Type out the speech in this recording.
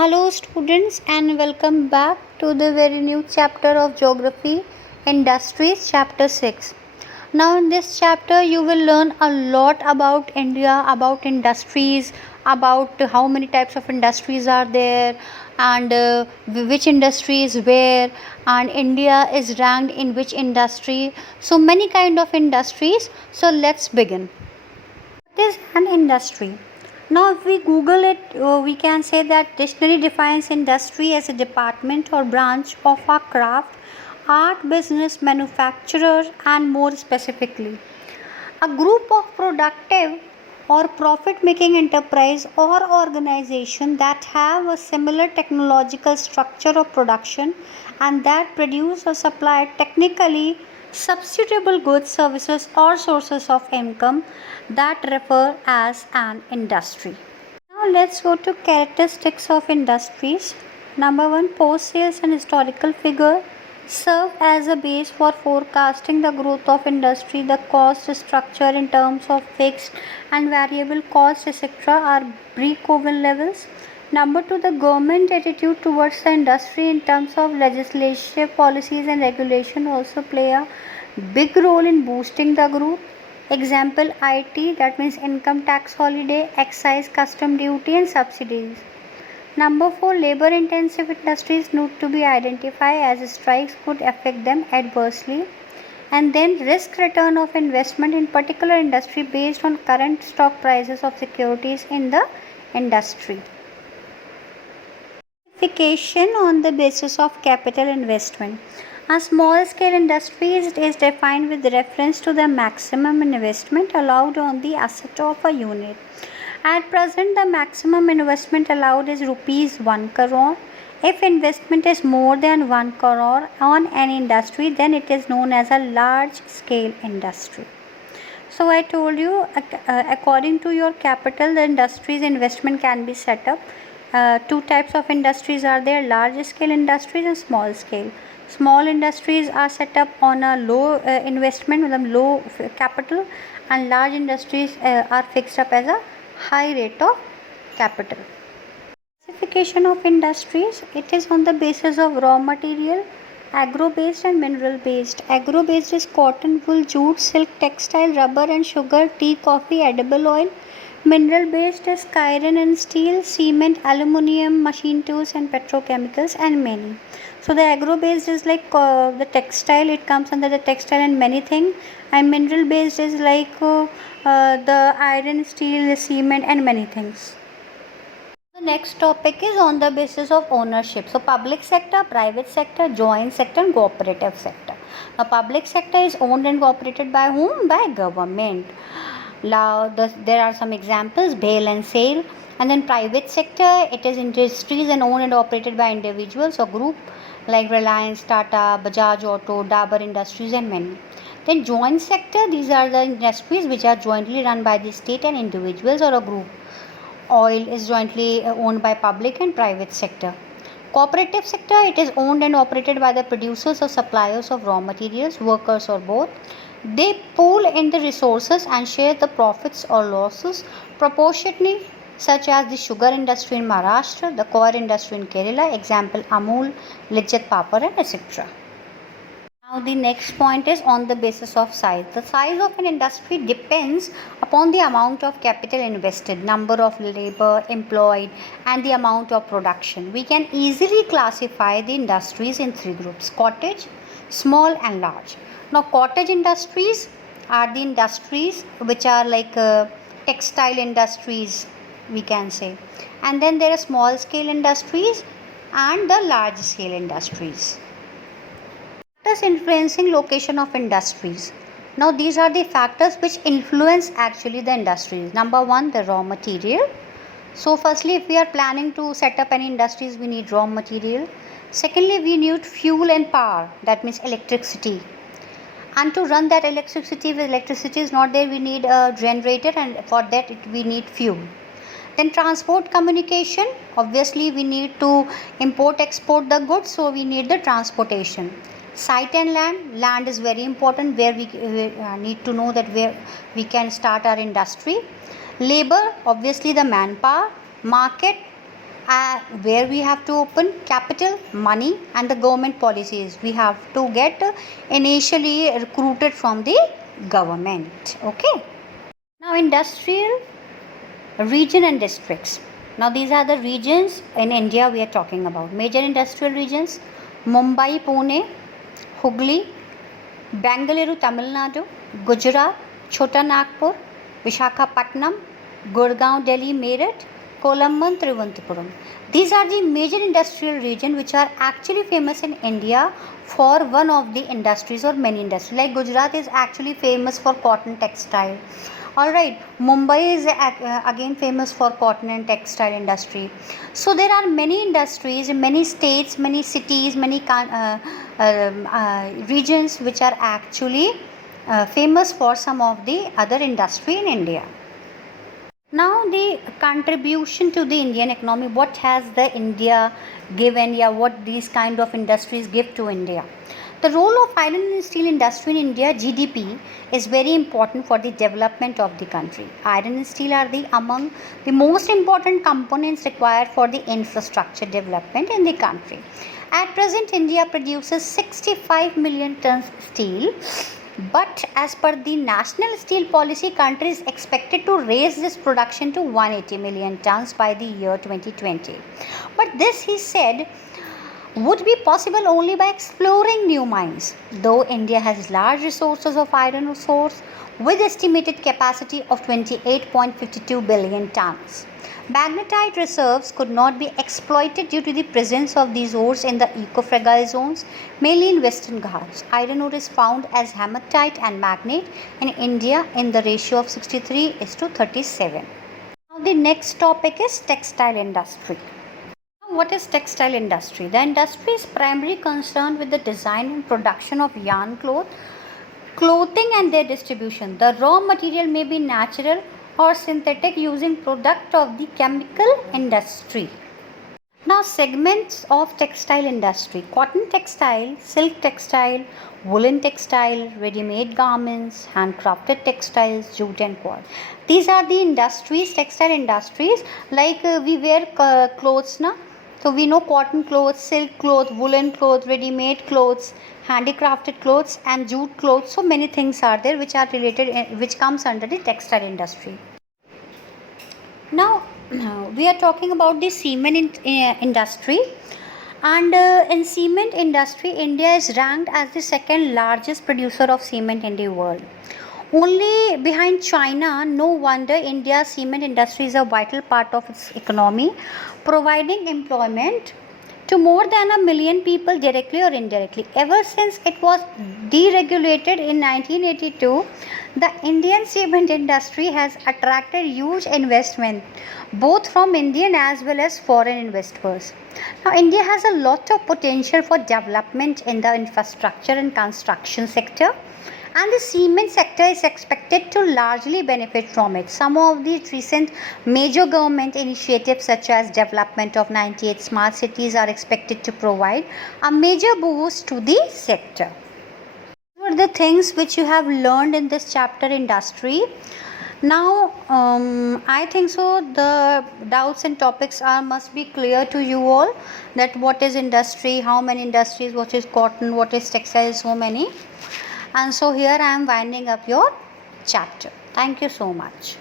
Hello, students, and welcome back to the very new chapter of Geography Industries, Chapter 6. Now, in this chapter, you will learn a lot about India, about industries, about how many types of industries are there, and which industry is where, and India is ranked in which industry. So, many kind of industries. So, let's begin. What is an industry? Now, if we Google it, we can say that dictionary defines industry as a department or branch of a craft, art, business, manufacturer, and more specifically, a group of productive or profit making enterprise or organization that have a similar technological structure of production and that produce or supply technically substitutable goods, services, or sources of income that refer as an industry. Now let's go to characteristics of industries. Number one, post sales and historical figure serve as a base for forecasting the growth of industry. The cost structure in terms of fixed and variable costs etc. are pre-COVID levels. Number two, the government attitude towards the industry in terms of legislative policies and regulation also play a big role in boosting the growth. Example, IT, that means income tax holiday, excise custom duty and subsidies. Number 4, labor intensive industries need to be identified as strikes could affect them adversely. And then risk return of investment in particular industry based on current stock prices of securities in the industry. Classification on the basis of capital investment. A small scale industry is defined with reference to the maximum investment allowed on the asset of a unit. At present, the maximum investment allowed is rupees 1 crore. If investment is more than 1 crore on an industry, then it is known as a large scale industry. So I told you, according to your capital, the industry's investment can be set up. Two types of industries are there: large scale industries and small scale. Small industries are set up on a low investment with a low capital, and large industries are fixed up as a high rate of capital. Classification of industries, it is on the basis of raw material, agro based and mineral based. Agro based is cotton, wool, jute, silk, textile, rubber and sugar, tea, coffee, edible oil. Mineral based is iron and steel, cement, aluminium, machine tools and petrochemicals and many. So the agro based is like the textile, it comes under the textile and many things, and mineral based is like the iron, steel, cement and many things. The next topic is on the basis of ownership. So public sector, private sector, joint sector and cooperative sector. Now public sector is owned and operated by whom? By government. Now there are some examples: bail and sale. And then private sector, it is industries and owned and operated by individuals or group like Reliance, Tata, Bajaj Auto, Dabur Industries and many. Then joint sector, these are the industries which are jointly run by the state and individuals or a group. Oil is jointly owned by public and private sector. Cooperative sector, it is owned and operated by the producers or suppliers of raw materials, workers or both. They pool in the resources and share the profits or losses proportionately, such as the sugar industry in Maharashtra, the coir industry in Kerala, example Amul, Lijjat Papad and etc. Now the next point is on the basis of size. The size of an industry depends upon the amount of capital invested, number of labor employed and the amount of production. We can easily classify the industries in three groups: cottage, small and large. Now cottage industries are the industries which are like textile industries, we can say. And then there are small scale industries and the large scale industries. Factors influencing location of industries. Now these are the factors which influence actually the industries. Number one, the raw material. So firstly, if we are planning to set up any industries, we need raw material. Secondly, we need fuel and power, that means electricity. And to run that electricity, if electricity is not there, we need a generator, and for that we need fuel. Then transport communication, obviously we need to import export the goods, so we need the transportation. Site and land is very important, where we need to know that where we can start our industry. Labor, obviously the manpower. Market, where we have to open capital, money, and the government policies. We have to get initially recruited from the government. Okay. Now, industrial region and districts. Now, these are the regions in India we are talking about. Major industrial regions: Mumbai, Pune, Hooghly, Bengaluru, Tamil Nadu, Gujarat, Chota Nagpur, Vishakhapatnam, Gurgaon, Delhi, Meerut, Colombo, Thiruvananthapuram. These are the major industrial regions which are actually famous in India for one of the industries or many industries. Like Gujarat is actually famous for cotton textile. Alright, Mumbai is again famous for cotton and textile industry. So there are many industries in many states, many cities, many regions which are actually famous for some of the other industry in India. Now the contribution to the Indian economy, what has the India given, what these kind of industries give to India. The role of iron and steel industry in India GDP is very important for the development of the country. Iron and steel are among the most important components required for the infrastructure development in the country. At present, India produces 65 million tons of steel, but as per the national steel policy, country is expected to raise this production to 180 million tons by the year 2020. But this, he said, would be possible only by exploring new mines. Though India has large resources of iron ores with estimated capacity of 28.52 billion tons. Magnetite reserves could not be exploited due to the presence of these ores in the eco-fragile zones, mainly in Western Ghats. Iron ore is found as hematite and magnate in India in the ratio of 63:37. Now the next topic is textile industry. What is textile industry? The industry is primarily concerned with the design and production of yarn clothing and their distribution. The raw material may be natural or synthetic using product of the chemical industry. Now, segments of textile industry: cotton textile, silk textile, woolen textile, ready-made garments, handcrafted textiles, jute and cord. These are the industries, textile industries. Like we wear clothes now. So we know cotton clothes, silk clothes, woolen clothes, ready-made clothes, handicrafted clothes and jute clothes. So many things are there which are related, which comes under the textile industry. Now we are talking about the cement industry, and in cement industry, India is ranked as the second largest producer of cement in the world. Only behind China. No wonder India's cement industry is a vital part of its economy, providing employment to more than 1 million people directly or indirectly. Ever since it was deregulated in 1982, the Indian cement industry has attracted huge investment both from Indian as well as foreign investors. Now, India has a lot of potential for development in the infrastructure and construction sector, and the cement sector is expected to largely benefit from it. Some of the recent major government initiatives such as development of 98 smart cities are expected to provide a major boost to the sector. These are the things which you have learned in this chapter, industry. Now I think so the doubts and topics must be clear to you all, that what is industry, how many industries, what is cotton, what is textile, so many. And so here I am winding up your chapter. Thank you so much.